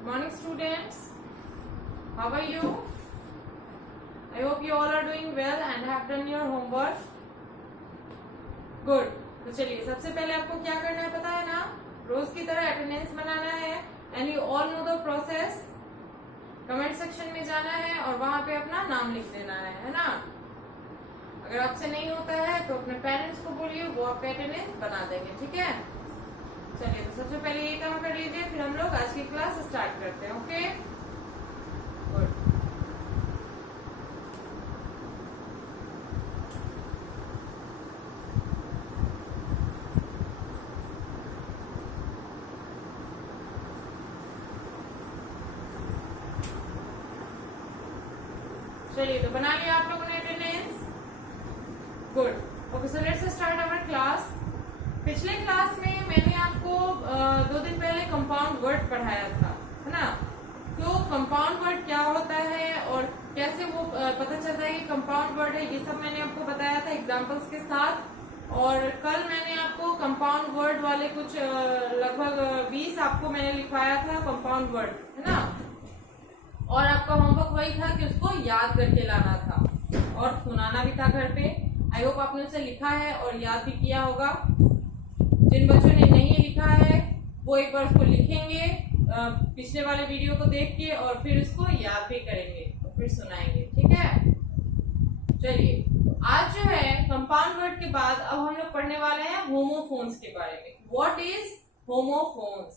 Good morning, students. How are you? I hope you all are doing well and have done your homework. Good. तो चलिए सबसे पहले आपको क्या करना है पता है ना, रोज की तरह अटेंडेंस बनाना है and you all know the process. Comment section में जाना है और वहां पे अपना नाम लिख देना है ना. अगर आपसे नहीं होता है तो अपने पेरेंट्स को बोलिए, वो आपका अटेंडेंस बना देंगे. ठीक है, चलिए तो सबसे पहले ये काम कर लीजिए, फिर हम लोग आज की क्लास स्टार्ट करते हैं. Okay, good. चलिए तो बना लिया आप लोगों ने attendance. Good. Okay, so let's start our class. पिछले क्लास में मैंने आपको 2 दिन पहले कंपाउंड वर्ड पढ़ाया था, है ना. तो कंपाउंड वर्ड क्या होता है और कैसे वो पता चलता है कि कंपाउंड वर्ड है, ये सब मैंने आपको बताया था एग्जांपल्स के साथ. और कल मैंने आपको कंपाउंड वर्ड वाले कुछ लगभग 20 आपको मैंने लिखवाया था कंपाउंड वर्ड, है ना. और आपका होमवर्क वही था कि उसको याद करके लाना था और सुनाना भी था घर पे. आई होप आपने उसे लिखा है और याद भी किया होगा. जिन बच्चों ने नहीं लिखा है वो एक बार उसको लिखेंगे पिछले वाले वीडियो को देख के, और फिर उसको याद भी करेंगे और फिर सुनाएंगे. ठीक है, चलिए आज जो है कंपाउंड वर्ड के बाद अब हम लोग पढ़ने वाले हैं होमोफोन्स के बारे में. What is homophones.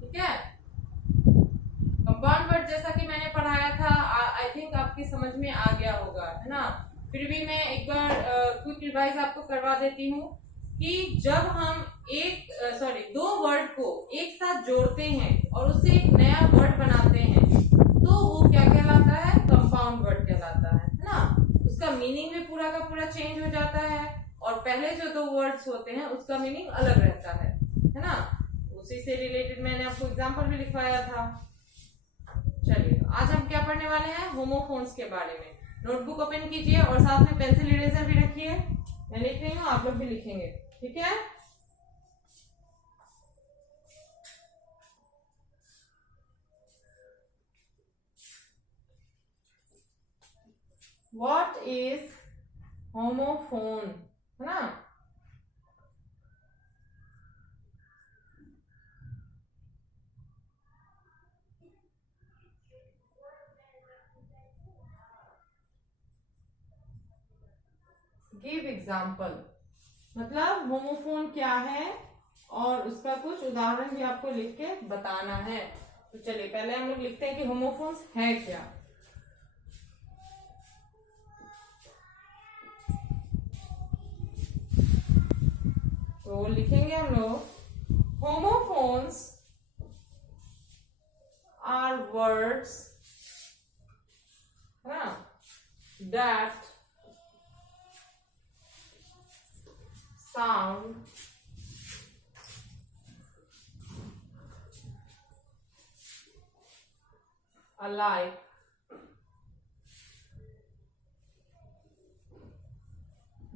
ठीक है, कंपाउंड वर्ड जैसा कि मैंने पढ़ाया था, आई थिंक आपकी समझ में आ गया होगा, है ना. फिर भी मैं एक बार क्विक रिवाइज आपको करवा देती हूँ कि जब हम दो वर्ड को एक साथ जोड़ते हैं और उससे एक नया वर्ड बनाते हैं तो वो क्या कहलाता है, कंपाउंड वर्ड कहलाता है ना. उसका मीनिंग भी पूरा का पूरा चेंज हो जाता है और पहले जो 2 वर्ड्स होते हैं उसका मीनिंग अलग रहता है ना. उसी से रिलेटेड मैंने आपको एग्जांपल भी लिखवाया था. चलिए आज हम क्या पढ़ने वाले हैं, होमोफोन्स के बारे में. नोटबुक ओपन कीजिए और साथ में पेंसिल इरेजर भी रखिए. मैं लिख रही हूँ, आप लोग भी लिखेंगे. ठीक है, व्हाट इज होमोफोन, है ना. गिव एग्जाम्पल, मतलब होमोफोन क्या है और उसका कुछ उदाहरण भी आपको लिख के बताना है. तो चलिए पहले हम लोग लिखते हैं कि होमोफोन्स है क्या. तो लिखेंगे हम लोग, होमोफोन्स आर वर्ड्स, है ना, that sound alike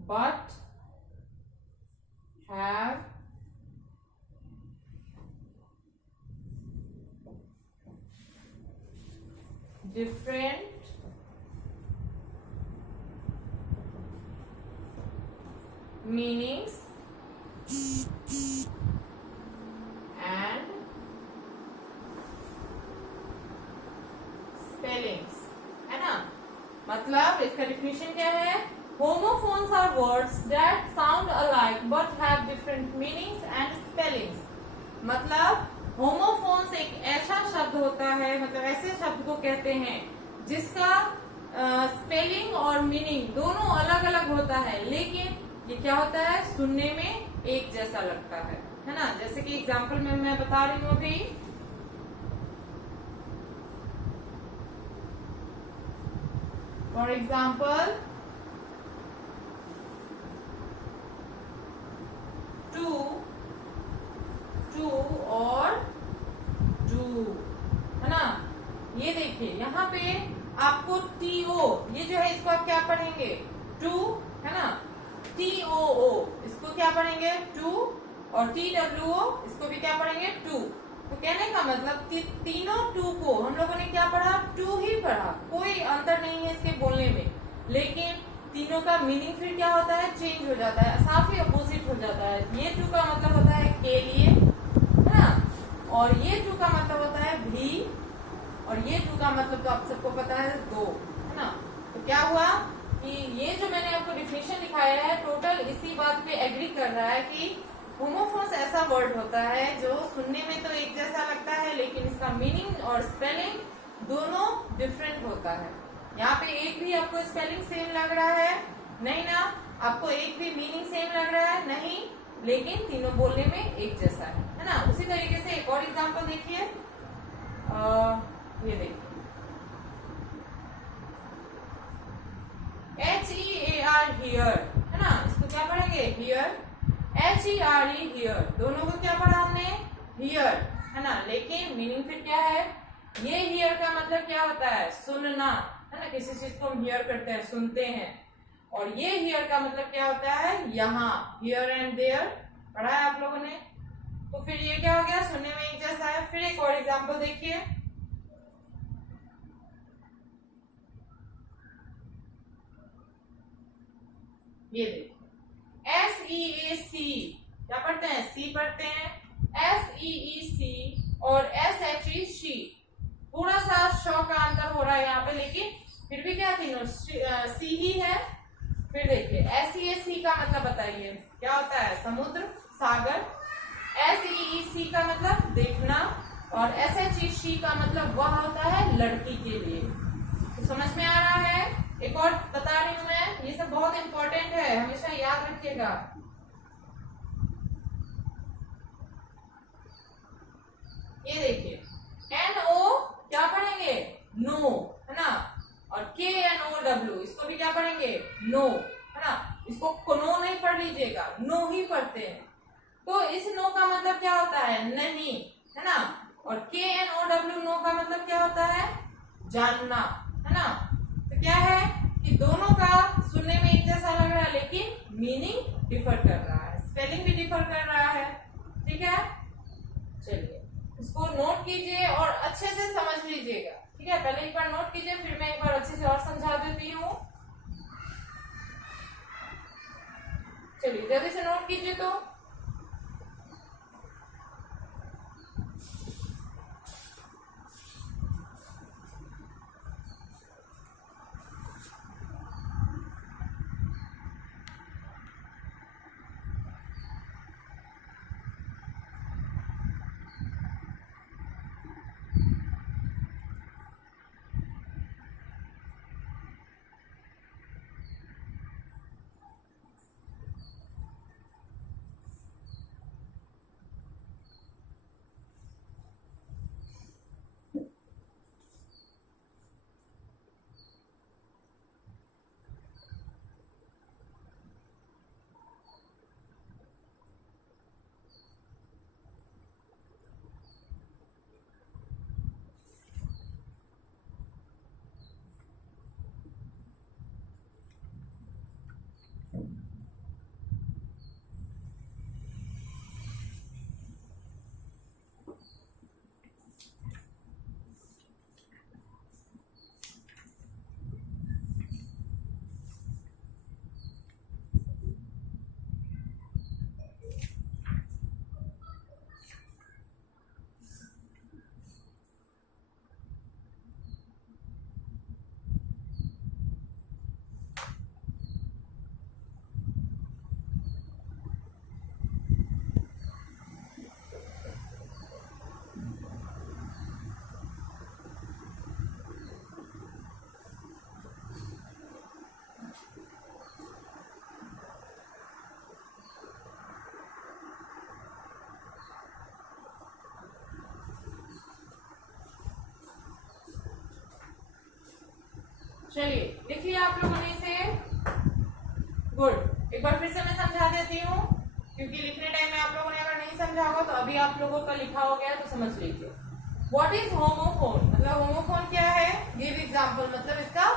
but have different meanings and spellings, है ना. मतलब इसका डिफिनेशन क्या है, homophones are words that sound alike but have different meanings and spellings. मतलब होमोफोन्स एक ऐसा शब्द होता है, मतलब ऐसे शब्द को कहते हैं जिसका स्पेलिंग और मीनिंग दोनों अलग अलग होता है, लेकिन ये क्या होता है, सुनने में एक जैसा लगता है ना. जैसे कि एग्जांपल में मैं बता रही हूँ अभी. फॉर एग्जांपल, टू और डू, है ना. ये देखिए यहाँ पे आपको टीओ, ये जो है इसको आप क्या पढ़ेंगे, टू, है ना. TOO इसको क्या पढ़ेंगे, टू. और TWO इसको भी क्या पढ़ेंगे, टू. तो कहने का मतलब तीनों टू को हम लोगों ने क्या पढ़ा, टू ही पढ़ा, कोई अंतर नहीं है इसके बोलने में, लेकिन तीनों का मीनिंग फिर क्या होता है, चेंज हो जाता है, साफ अपोजिट हो जाता है। ये टू का मतलब होता है के लिए, है ना, और ये टू का मतलब होता है भी, और ये टू का मतलब तो आप सबको पता है दो, है ना। तो क्या हुआ कि ये जो मैंने आपको डिफिनेशन दिखाया है टोटल इसी बात पे एग्री कर रहा है कि होमोफोन्स ऐसा वर्ड होता है जो सुनने में तो एक जैसा लगता है लेकिन इसका मीनिंग और स्पेलिंग दोनों डिफरेंट होता है। यहाँ पे एक भी आपको स्पेलिंग सेम लग रहा है नहीं ना, आपको एक भी मीनिंग सेम लग रहा है नहीं, लेकिन तीनों बोलने में एक जैसा है ना। उसी तरीके से एक और एग्जांपल देखिए, ये देखिए HEAR हियर, है ना, इसको क्या पढ़ेंगे हियर, HERE हियर, दोनों को क्या पढ़ा हमने हियर, है ना, लेकिन मीनिंग फिर क्या है, ये हियर का मतलब क्या होता है, सुनना, है ना, किसी चीज को हम हियर करते हैं, सुनते हैं, और ये हियर का मतलब क्या होता है यहाँ, हियर एंड देयर पढ़ा है आप लोगों ने। तो फिर ये क्या हो गया, सुनने में एक जैसा है। फिर एक और एग्जांपल देखिए, ये देखिए SEAC, क्या पढ़ते हैं, सी पढ़ते हैं, SEEC और SHE शी, थोड़ा सा शौ का अंतर हो रहा है यहाँ पे, लेकिन फिर भी क्या तीनों सी ही है। फिर देखिए SEAC का मतलब बताइए क्या होता है, समुद्र, सागर, SEEC का मतलब देखना, और SHE शी का मतलब वह होता है लड़की के लिए। तो समझ में आ रहा है। एक और बता रही हूं मैं, ये सब बहुत इंपॉर्टेंट है, हमेशा याद रखिएगा। ये देखिए NO क्या पढ़ेंगे, नो, है ना, और KNOW इसको भी क्या पढ़ेंगे, नो, है ना, इसको कोनो नहीं पढ़ लीजिएगा, नो ही पढ़ते हैं। तो इस नो का मतलब क्या होता है, नहीं, है ना, और KNOW नो का मतलब क्या होता है, जानना, है ना। तो क्या है कि दोनों का सुनने में एक जैसा लग रहा है लेकिन मीनिंग डिफर कर रहा है, स्पेलिंग भी डिफर कर रहा है, ठीक है। चलिए इसको नोट कीजिए और अच्छे से समझ लीजिएगा, ठीक है। पहले एक बार नोट कीजिए, फिर मैं एक बार अच्छे से और समझा देती हूँ। चलिए जल्दी से नोट कीजिए। तो चलिए लिख लिया आप लोगों ने इसे, गुड। एक बार फिर से मैं समझा देती हूँ, क्योंकि लिखने टाइम में आप लोगों ने अगर नहीं समझा होगा तो अभी आप लोगों का लिखा हो गया तो समझ लीजिए। व्हाट इज होमोफोन, मतलब होमोफोन क्या है, गिव एग्जांपल, मतलब इसका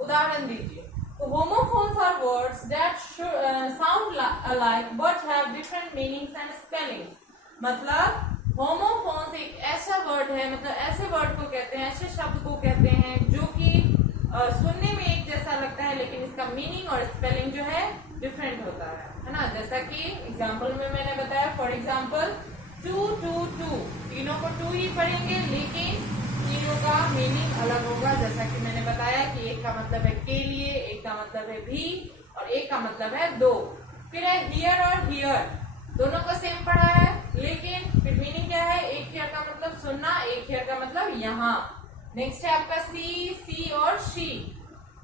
उदाहरण दीजिए। तो homophones are words that sound alike but have different meanings and spellings, मतलब होमोफोन्स एक ऐसा वर्ड है, मतलब ऐसे वर्ड को कहते हैं, ऐसे शब्द को कहते हैं जो कि सुनने में एक जैसा लगता है लेकिन इसका मीनिंग और स्पेलिंग जो है डिफरेंट होता है ना। जैसा कि एग्जांपल में मैंने बताया, for example to two too, तीनों को टू ही पढ़ेंगे लेकिन तीनों का मीनिंग अलग होगा। जैसा कि मैंने बताया कि एक का मतलब है के लिए, एक का मतलब है भी, और एक का मतलब है दो। फिर है हियर और हियर, दोनों को सेम पढ़ा है लेकिन फिर मीनिंग क्या है, एक हियर का मतलब सुनना, एक हियर का मतलब यहाँ। नेक्स्ट है आपका सी और शी,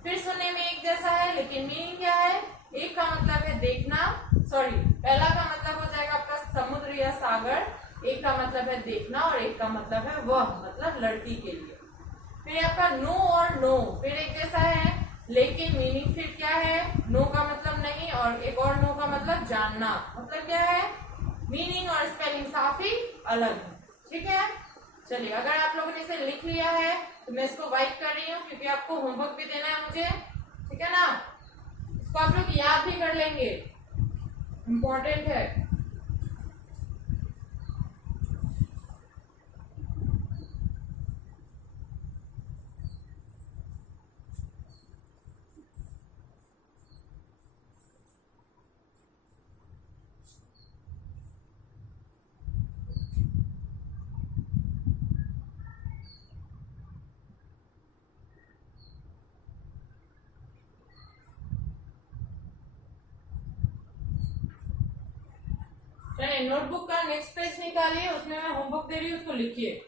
फिर सुनने में एक जैसा है लेकिन मीनिंग क्या है, एक का मतलब है देखना, सॉरी पहला का मतलब हो जाएगा आपका समुद्र या सागर, एक का मतलब है देखना और एक का मतलब है वह, मतलब लड़की के लिए। फिर आपका नो और नो, फिर एक जैसा है लेकिन मीनिंग फिर क्या है, नो का मतलब नहीं और एक और नो का मतलब जानना, मतलब क्या है, मीनिंग और स्पेलिंग काफी अलग है। ठीक है, चलिए अगर आप लोगों ने इसे लिख लिया है तो मैं इसको वाइप कर रही हूँ क्योंकि आपको होमवर्क भी देना है मुझे, ठीक है ना। इसको आप लोग याद भी कर लेंगे, इम्पोर्टेंट है। चलिए नोटबुक का नेक्स्ट पेज निकालिए, उसमें मैं होमवर्क दे रही हूँ, उसको लिखिए।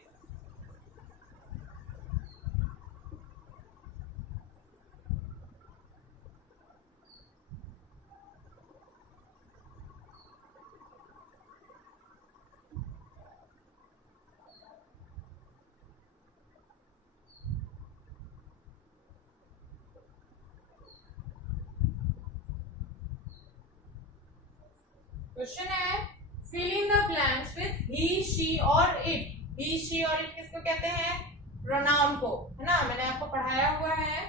क्वेश्चन है fill in the blanks with he she और इट। ही शी और इट किसको कहते हैं, प्रोनाउन को, है ना, मैंने आपको पढ़ाया हुआ है।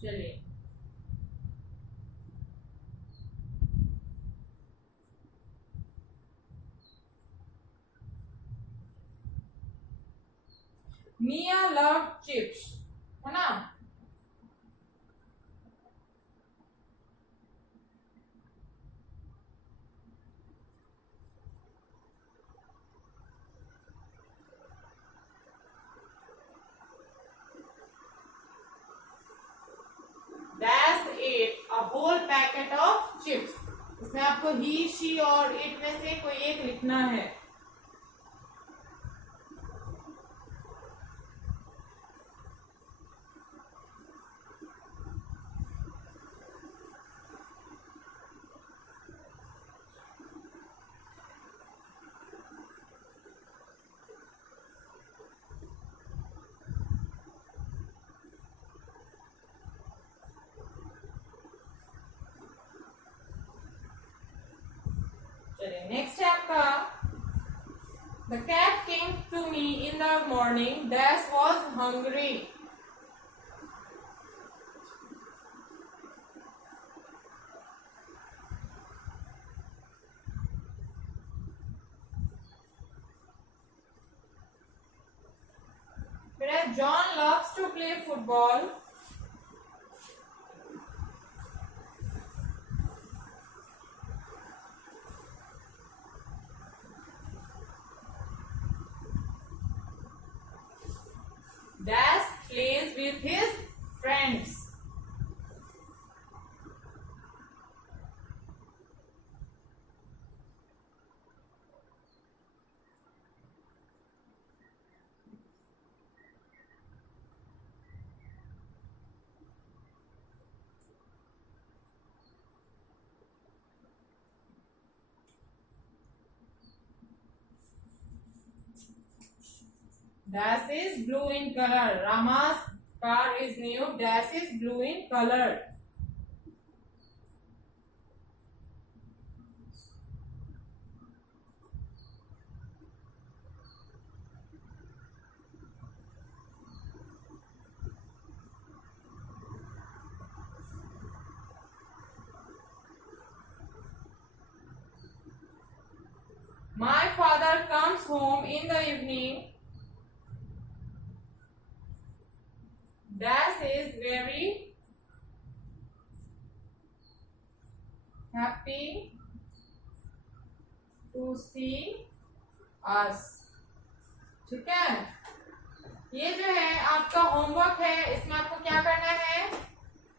चलिए मिया लव चिप्स, है ना। Dash ate a whole packet of chips। इसमें आपको ही शी और इट में से कोई एक लिखना है। चलिए नेक्स्ट है आपका the cat came to me in the morning dash was hungry. फिर है John loves to play football. Dash plays with his friends। Dash is blue in color। Rama's car is new। Dash is blue in color। My father comes home in the evening, dash is very happy to see us। ठीक है, ये जो है आपका homework है, इसमें आपको क्या करना है,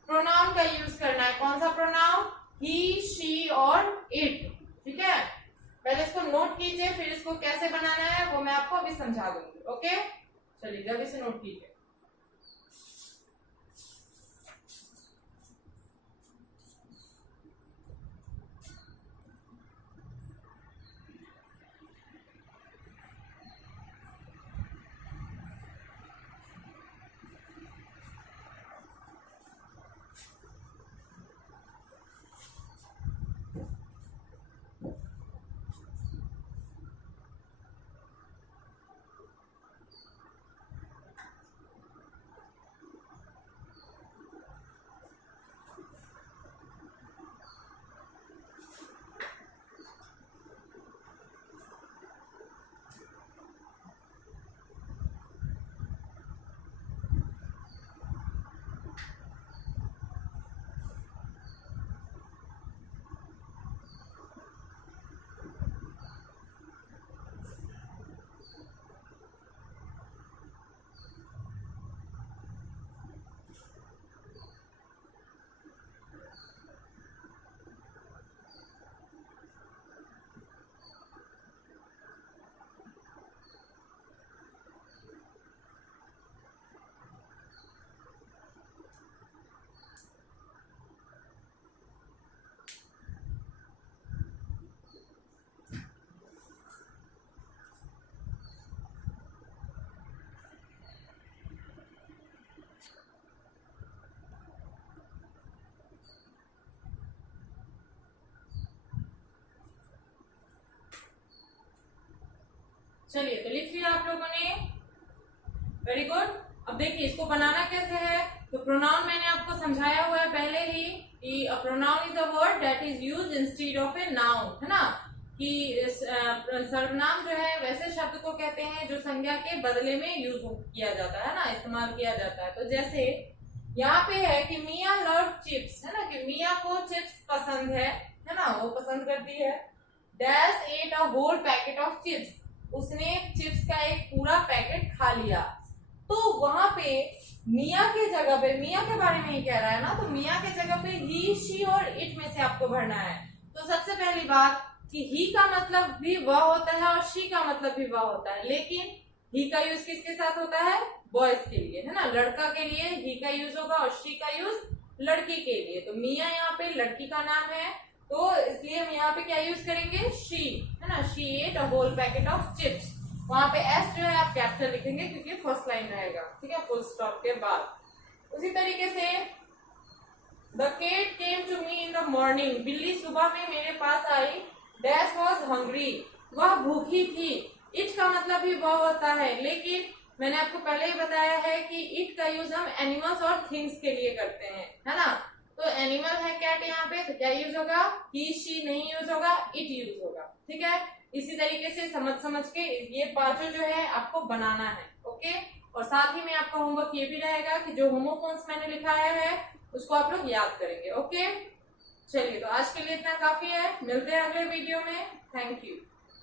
प्रोनाउन का यूज करना है। कौन सा प्रोनाउन, ही, शी और इट। ठीक है, पहले इसको नोट कीजिए, फिर इसको कैसे बनाना है वो मैं आपको अभी समझा दूंगी। ओके, चलिए जल्दी से नोट कीजिए। चलिए, तो लिख लिया आप लोगों ने, वेरी गुड। अब देखिए इसको बनाना कैसे है। तो प्रोनाउन मैंने आपको समझाया हुआ है पहले ही कि a pronoun is a word that is used instead of a noun, है ना, कि सर्वनाम जो है वैसे शब्द को कहते हैं जो संज्ञा के बदले में यूज किया जाता है ना, इस्तेमाल किया जाता है। तो जैसे यहाँ पे है कि मिया लव चिप्स, है ना, कि मिया को चिप्स पसंद है ना, वो पसंद करती है। Dash ate a whole packet of chips, उसने चिप्स का एक पूरा पैकेट खा लिया। तो वहां पे मिया के जगह पे, मिया के बारे में ही कह रहा है ना, तो मिया के जगह पे ही, शी और इट में से आपको भरना है। तो सबसे पहली बात कि ही का मतलब भी वह होता है और शी का मतलब भी वह होता है, लेकिन ही का यूज किसके साथ होता है, बॉयज के लिए, है ना, लड़का के लिए ही का यूज होगा और शी का यूज लड़की के लिए। तो मिया यहाँ पे लड़की का नाम है, तो इसलिए हम यहाँ पे क्या यूज करेंगे, शी, है ना, she ate a whole packet of chips. वहां पे एस जो है आप कैपिटल लिखेंगे क्योंकि फर्स्ट लाइन रहेगा, ठीक है, फुल स्टॉप के बाद। उसी तरीके से the cat came to me in the morning, बिल्ली सुबह में मेरे पास आई। डैश वॉज हंग्री, वह भूखी थी। इट का मतलब भी वह होता है, लेकिन मैंने आपको पहले ही बताया है कि इट का यूज हम एनिमल्स और थिंग्स के लिए करते हैं, है ना। तो एनिमल है कैट यहाँ पे, तो क्या यूज होगा, ही, शी नहीं यूज होगा, इट यूज होगा। ठीक है, इसी तरीके से समझ के ये पांचों जो है आपको बनाना है। ओके, और साथ ही में आपका होमवर्क ये भी रहेगा कि जो होमोफोन्स मैंने लिखाया है उसको आप लोग याद करेंगे। ओके, चलिए, तो आज के लिए इतना काफी है, मिलते हैं अगले वीडियो में। Thank you.